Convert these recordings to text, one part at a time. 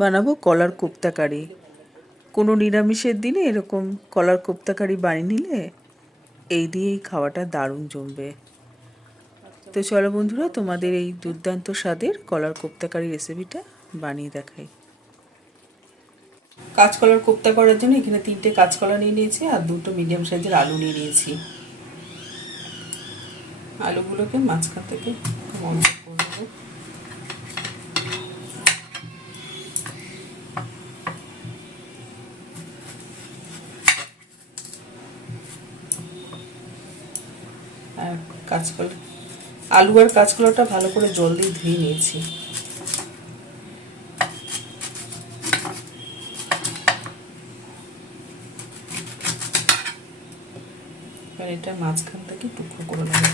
বানাবো কলার কোপ্তা কারি। কোনো নিরামিষের দিনে এরকম কলার কোপ্তা কারি বানিয়ে নিলে এই দিয়েই খাওয়াটা দারুণ জমবে। তো চলো বন্ধুরা, তোমাদের এই দুর্দান্ত স্বাদের কলার কোপ্তা কারি রেসিপিটা বানিয়ে দেখাই। কাঁচকলার কোপ্তা করার জন্য এখানে 3টে কাঁচকলা নিয়ে নিয়েছি আর 2টো মিডিয়াম সাইজের আলু নিয়ে নিয়েছি। আলুগুলোকে মাঝখান থেকে বন্ধ করে দেবো। আর কাঁচকলা, আলু আর কাঁচকলাটা ভালো করে জল দিয়ে ধুয়ে নিয়েছি। এবার এটা মাঝখান থেকে টুকরো করে নেব।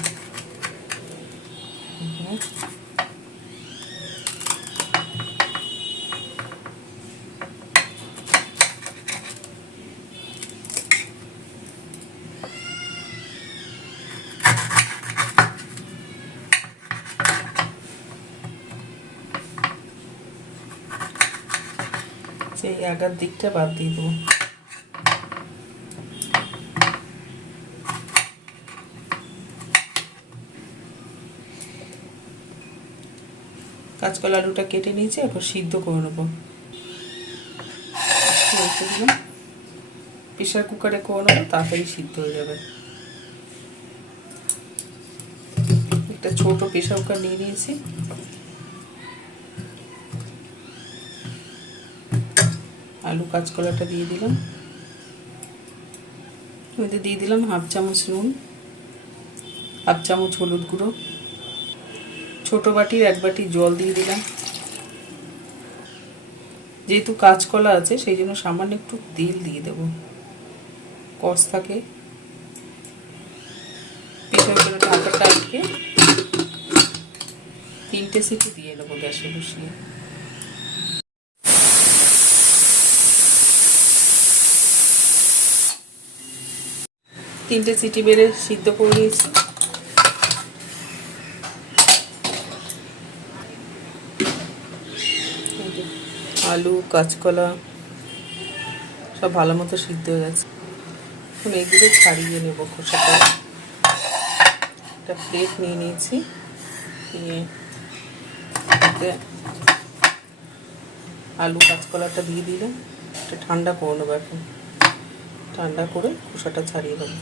এই আগার দিকটা বাদ দিয়ে দেবো। কাঁচকলা আলুটা কেটে নিয়েছি, এরপর সিদ্ধ করে নেবো। প্রেসার কুকারে করে নেবো, তাড়াতাড়ি সিদ্ধ হয়ে যাবে। একটা ছোট প্রেসার কুকার নিয়ে নিয়েছি। আলু কাঁচকলাটা দিয়ে দিলাম। মধ্যে দিয়ে দিলাম 1/2 চামচ নুন, 1/2 চামচ হলুদ গুঁড়ো, ছোট বাটির 1 বাটি জল দিয়ে দিলাম। যেহেতু কাঁচকলা আছে সেই জন্য সামান্য একটু তেল দিয়ে দেব, কষ থাকে। প্রেসার কুকারের ঢাকাটা আটকে 3টে সিটি দিয়ে দেবো গ্যাসে বসিয়ে। তিনটে সিটি বেড়ে সিদ্ধ করে নিয়েছি। আলু কাঁচকলা সব ভালো মতো সিদ্ধ হয়ে গেছে। এখন এগুলো ছাড়িয়ে নেব খোসাটা। একটা প্লেট নিয়ে নিয়েছি, নিয়ে আলু কাঁচকলাটা দিয়ে দিলাম। এটা ঠান্ডা করে নেবো। এখন ঠান্ডা করে খোসাটা ছাড়িয়ে দেবো।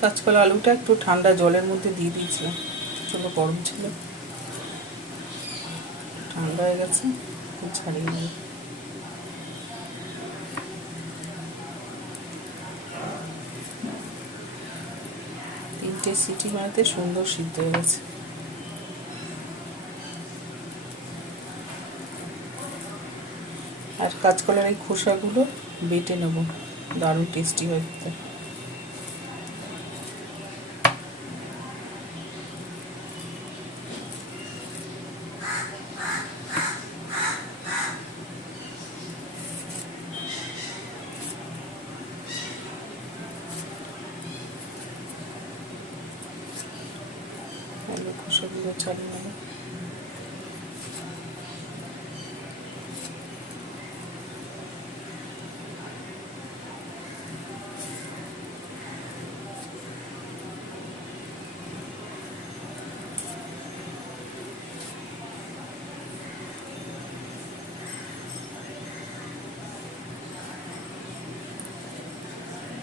কাঁচকলা আলুটা একটু ঠান্ডা জলের মধ্যে দিয়ে দিয়েছিলাম, চলো গরম ছিল, ঠান্ডা হয়ে গেছে, ছাড়িয়ে নেব। তিনটে সিটি মারাতে সুন্দর সিদ্ধ হয়ে গেছে। আর কাঁচকলার এই খোসাগুলো বেটে নেব, দারুণ টেস্টি হয় খেতে। খোসাগুলো ছাড়িয়ে নেব।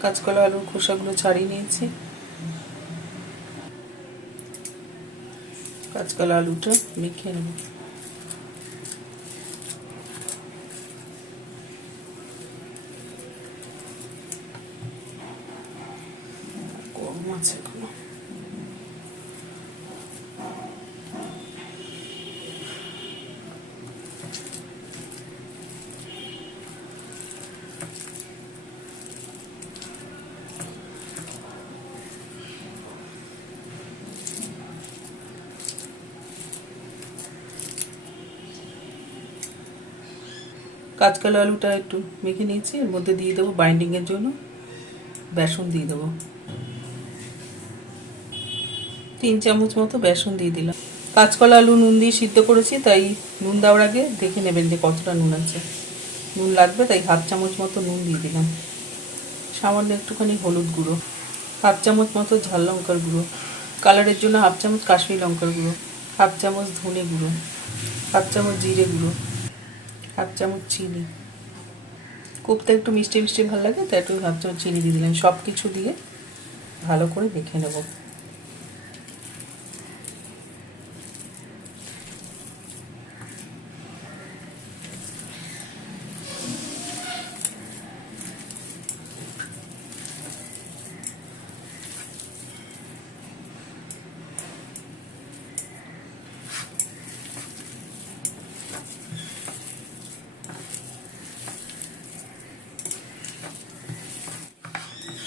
কাঁচকলা আলুর খোসাগুলো ছাড়িয়ে নিয়েছি। কাঁচকলা আলুটা মেখে নেব। গরম আছে এখনো। কাঁচকলা আলুটা একটু মেখে নিয়েছি, এর মধ্যে দিয়ে দেবো বাইন্ডিংয়ের জন্য বেসন দিয়ে দেবো। 3 চামচ মতো বেসন দিয়ে দিলাম। কাঁচকলা আলু নুন দিয়ে সিদ্ধ করেছি, তাই নুন দেওয়ার আগে দেখে নেবেন যে কতটা নুন আছে। নুন লাগবে, তাই 1/2 চামচ মতো নুন দিয়ে দিলাম। সামান্য একটুখানি হলুদ গুঁড়ো, 1/2 চামচ মতো ঝাল লঙ্কার গুঁড়ো, কালারের জন্য 1/2 চামচ কাশ্মীরি লঙ্কার গুঁড়ো, 1/2 চামচ ধনে গুঁড়ো, 1/2 চামচ জিরে গুঁড়ো, 1/2 চামচ চিনি। কোপ্তা একটু মিষ্টি মিষ্টি ভালো লাগে, তাই একটু 1/2 চামচ চিনি দিয়ে দিলাম। সব কিছু দিয়ে ভালো করে মেখে নেব।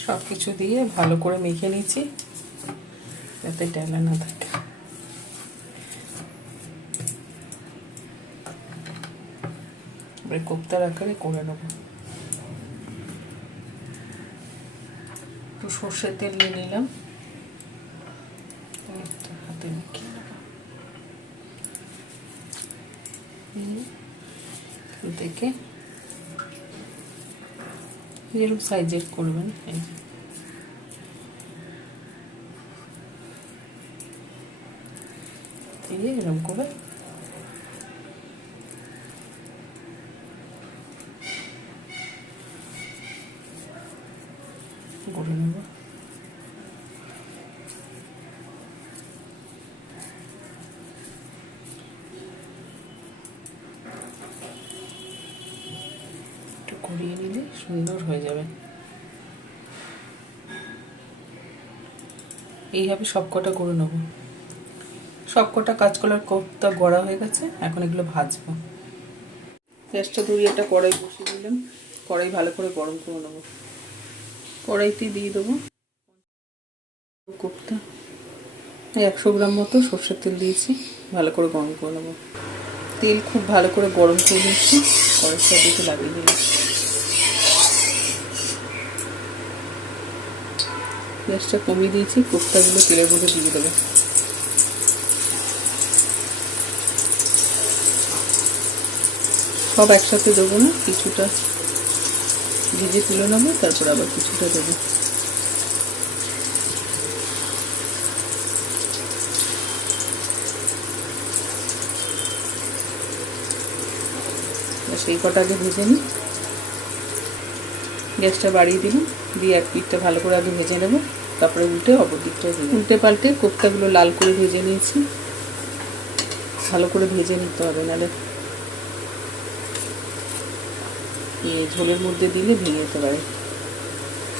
সব কিছু দিয়ে ভালো করে মেখে নিচ্ছি, যাতে ডেলা না থাকে। এবার কোপ্তার আকারে করে নেব। একটু সর্ষের তেল নিয়ে নিলাম, হাতে মেখে নেব। দেখে যেরকম সাইজের করবেন, এই দিয়ে এরকম করে গড়ে নেব। একটু গড়িয়ে নিলে সুন্দর হয়ে যাবে। এইভাবে সবকটা করে নেব। সবকটা কাঁচকলার কোপ্তা গড়া হয়ে গেছে, এখন এগুলো ভাজবো। গ্যাসটা ধরিয়ে একটা কড়াই বসিয়ে দিলাম। কড়াই ভালো করে গরম করে নেবো। কড়াইতে দিয়ে দেবো কোপ্তা। 100 গ্রাম মতো সর্ষের তেল দিয়েছি, ভালো করে গরম করে নেবো। তেল খুব ভালো করে গরম করে নিচ্ছি, কড়াইটা দিকে লাগিয়ে দিলাম। গ্যাসটা কমিয়ে দিয়েছি, কোপ্তাগুলো তেলের মধ্যে দিয়ে দেবো। সব একসাথে দেবো না, কিছুটা ভেজে তুলে নেবো, তারপর আবার কিছুটা দেবো। সেই কটা আগে ভেজে নিই। গ্যাসটা বাড়িয়ে দিলাম, দিয়ে এক পিঠটা ভালো করে আগে ভেজে নেবো, তারপরে উল্টে অপর দিকটা উল্টে পাল্টে কোপ্তাগুলো লাল করে ভেজে নিয়েছি। ভালো করে ভেজে নিতে হবে, নাহলে ঝোলের মধ্যে দিলে ভেঙে যেতে পারে।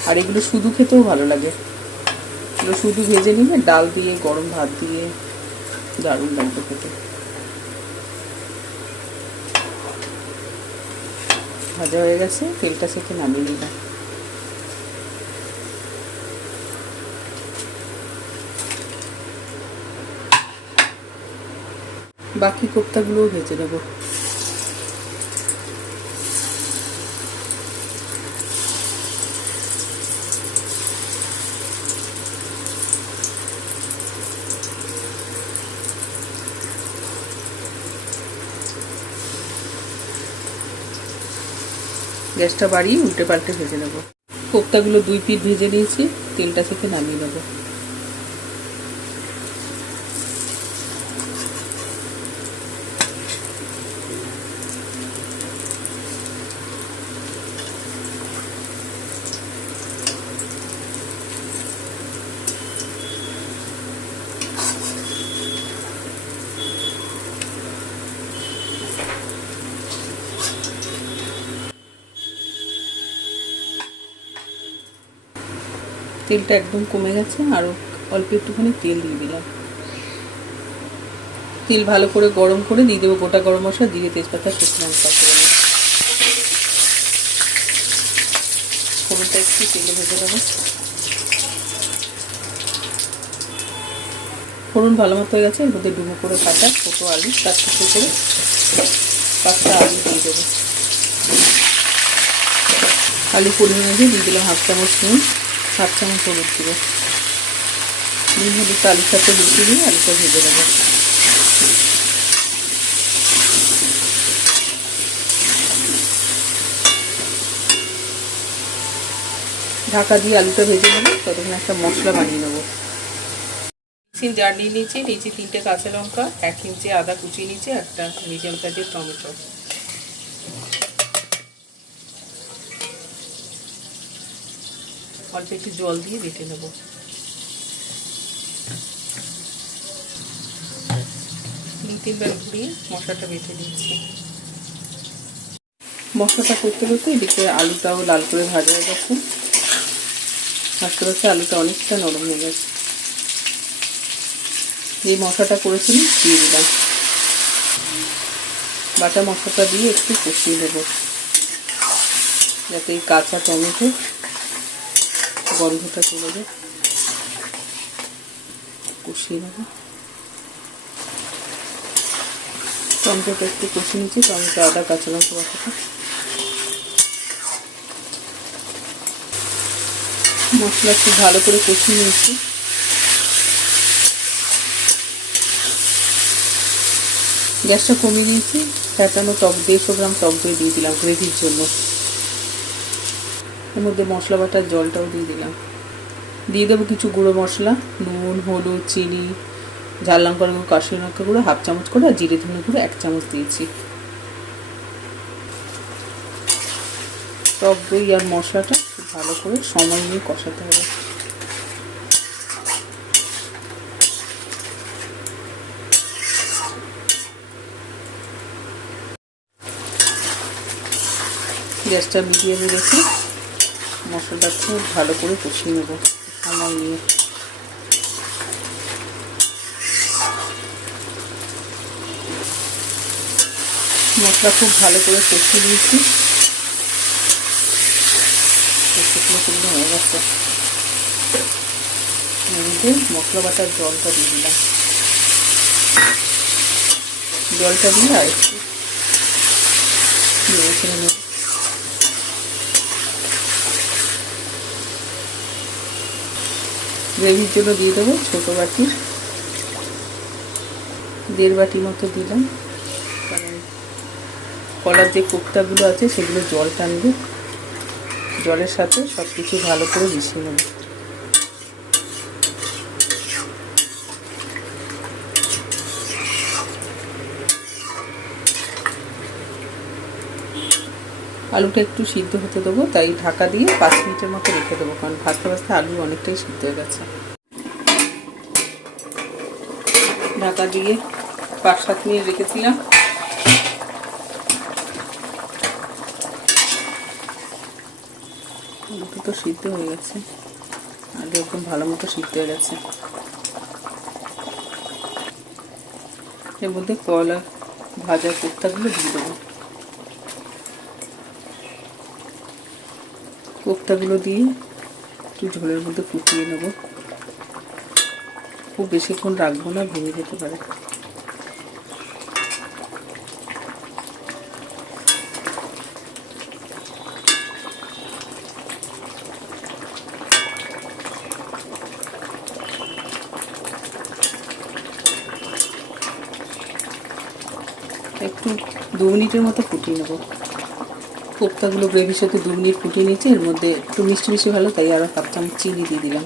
আর এগুলো শুধু খেতেও ভালো লাগে। এগুলো শুধু ভেজে নিলে ডাল দিয়ে গরম ভাত দিয়ে দারুণ লাগবে খেতে। ভাজা হয়ে গেছে, তেলটা সেকে নামিয়ে নিলাম। বাকি কোপ্তাগুলোও ভেজে নেব। গ্যাসটা বাড়িয়ে উল্টে পাল্টে ভেজে নেব। কোপ্তাগুলো 2 পিঠ ভেজে নিয়েছি, তেলটা থেকে নামিয়ে নেব। তেলটা একদম কমে গেছে, আরও অল্প একটুখানি তেল দিয়ে দিলাম। তেল ভালো করে গরম করে দিয়ে দেবো গোটা গরম মশলা, দিয়ে তেজপাতা, শুকনো লঙ্কা ফোড়ন। ফোড়নটা একটু তেলে ভেজে দেবো। ফোড়ন ভালো মতো হয়ে গেছে, এর মধ্যে ডুমো করে কাটা ছোটো আলু, তার ছোটো করে 5টা আলু দিয়ে দেবো। আলু পরিমাণে দিয়ে দিলাম 1/2 চামচ নুন, 1/2 চামচ হলুদ দেবো। নুন হলুদটা আলুর সাথে মিশিয়ে দিয়ে আলুটা ভেজে নেবো। ঢাকা দিয়ে আলুটা ভেজে নেবো, ততক্ষণ একটা মশলা বানিয়ে নেবো। মিক্সির জার নিয়ে নিয়েছি, 3টে কাঁচা লঙ্কা, 1 ইঞ্চি আদা কুচিয়ে নিয়েছি, একটা মিডিয়াম সাইজের টমেটো। অল্প একটু জল দিয়ে বেটে নেব। তিনবার ঘুরিয়ে মশলাটা বেটে দিচ্ছি। মশলাটা করতে করতে এদিকে আলুটাও লাল করে ভাজা হয়ে গেছে। আস্তে আস্তে আলুটা অনেকটা নরম হয়ে গেছে। এই মশলাটা করেছিলাম দিয়ে দিলাম। বাটা মশলাটা দিয়ে একটু কষিয়ে দেবো, যাতে এই কাঁচা টমেটো গন্ধটা চলে যায়। কষিয়ে নেবো। টমেটোটা একটু কষিয়ে নিচ্ছি, টমেটো আদা কাঁচা লঙ্কা বাটাটা। মশলা একটু ভালো করে কষিয়ে নিয়েছি। গ্যাসটা কমিয়ে দিয়েছি। ফ্যাটানো টক 150 গ্রাম টক দই দিয়ে দিলাম গ্রেভির জন্য। এর মধ্যে মশলা বাটার জলটাও দিয়ে দিলাম। দিয়ে দেবো কিছু গুঁড়ো মশলা, নুন, হলুদ, চিনি, ঝাল লঙ্কার গুঁড়ো, কাশ্মীরি লঙ্কা গুঁড়ো 1/2 চামচ করে, আর জিরে ধনে গুঁড়ো 1 চামচ দিয়েছি। টক দই আর মশলাটা ভালো করে সময় নিয়ে কষাতে হবে। গ্যাসটা মিডিয়ামে রেখে মশলাটা খুব ভালো করে কষিয়ে নেব সময় নিয়ে। মশলা খুব ভালো করে কষিয়ে দিয়েছি। শুকনো শুকনো হয়ে গেছে। মশলা বাটার জলটা দিয়ে দিলাম। জলটা দিয়ে আর একটু নেড়ে নেব। গ্রেভির জন্য দিয়ে দেবো ছোটো বাটি 1.5 বাটি মতো দিলাম, কারণ কলার যে কোপ্তাগুলো আছে সেগুলো জল টানবে। জলের সাথে সব কিছু ভালো করে মিশিয়ে নেব। আলুটা একটু সিদ্ধ হতে দেবো, তাই ঢাকা দিয়ে 5 মিনিটের মতো রেখে দেবো, কারণ ভাজতে ভাজতে আলু অনেকটাই সিদ্ধ হয়ে গেছে। ঢাকা দিয়ে 5-7 মিনিট রেখেছিলাম। আলুটা তো সিদ্ধ হয়ে গেছে, আলু একদম ভালো মতো সিদ্ধ হয়ে গেছে। এর মধ্যে কলা ভাজা কোপ্তাগুলো দিয়ে দেবো। কোপ্তাগুলো দিয়ে একটু ঝোলের মধ্যে ফুটিয়ে নেব। খুব বেশিক্ষণ রাখবো না, ভেঙে যেতে পারে। একটু 2 মিনিটের মতো ফুটিয়ে নেব। কোপ্তাগুলো গ্রেভির সাথে 2 মিনিট ফুটিয়ে নিয়েছি। এর মধ্যে একটু মিষ্টি বেশি ভালো, তাই আরও 1/2 চামচ চিনি দিয়ে দিলাম।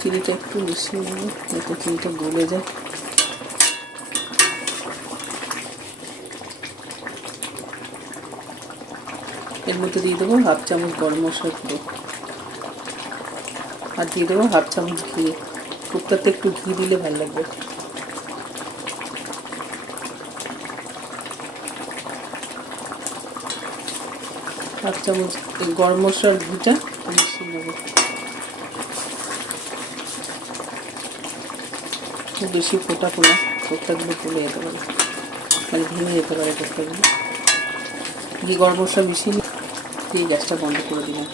চিনিটা একটু মিশিয়ে নেব যাতে চিনিটা গলে যায়। এর মধ্যে দিয়ে দেবো 1/2 চামচ গরম মশলার গুঁড়ো, আর দিয়ে দেবো 1/2 চামচ ঘি। কোপ্তাতে একটু ঘি দিলে ভালো লাগবে। হাফ চামচ গরম মশলার ঘিটা মিশিয়ে নেব। খুব বেশি ফোটাবো না, কোপ্তাগুলো ফুলে যেতে পারে, মানে ভেঙে যেতে পারে কোপ্তাগুলো। ঘি গরম মশলা মিশিয়ে দিয়ে গ্যাসটা বন্ধ করে দিলাম।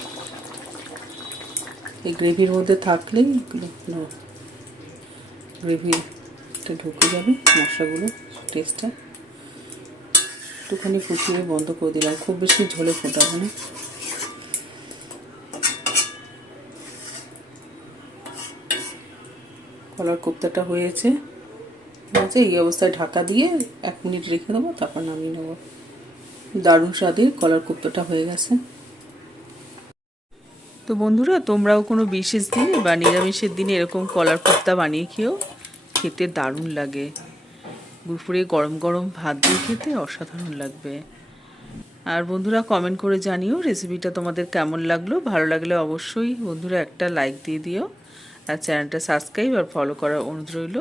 এই গ্রেভির মধ্যে থাকলেই গ্রেভিটা ঢুকে যাবে, মশলাগুলো টেস্টটা। একটুখানি ফুটিয়ে বন্ধ করে দিলাম, খুব বেশি ঝোলে ফোটাবো না। কলার কোপ্তাটা হয়েছে, আচ্ছা, এই অবস্থায় ঢাকা দিয়ে 1 মিনিট রেখে দেবো, তারপর নামিয়ে নেবো। দারুণ স্বাদের কলার কোপ্তাটা হয়ে গেছে। তো বন্ধুরা, তোমরাও কোনো বিশেষ দিনে বা নিরামিষের দিনে এরকম কলার কোপ্তা বানিয়ে খেও, খেতে দারুণ লাগে। দুপুরে গরম গরম ভাত দিয়ে খেতে অসাধারণ লাগবে। আর বন্ধুরা, কমেন্ট করে জানিও রেসিপিটা তোমাদের কেমন লাগলো। ভালো লাগলে অবশ্যই বন্ধুরা একটা লাইক দিয়ে দিও, আর চ্যানেলটা সাবস্ক্রাইব আর ফলো করার অনুরোধ রইল।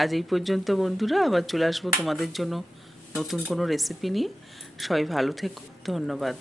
আজ এই পর্যন্ত বন্ধুরা, আবার চলে আসবো তোমাদের জন্য নতুন কোনো রেসিপি নিয়ে। সবাই ভালো থেকো, ধন্যবাদ।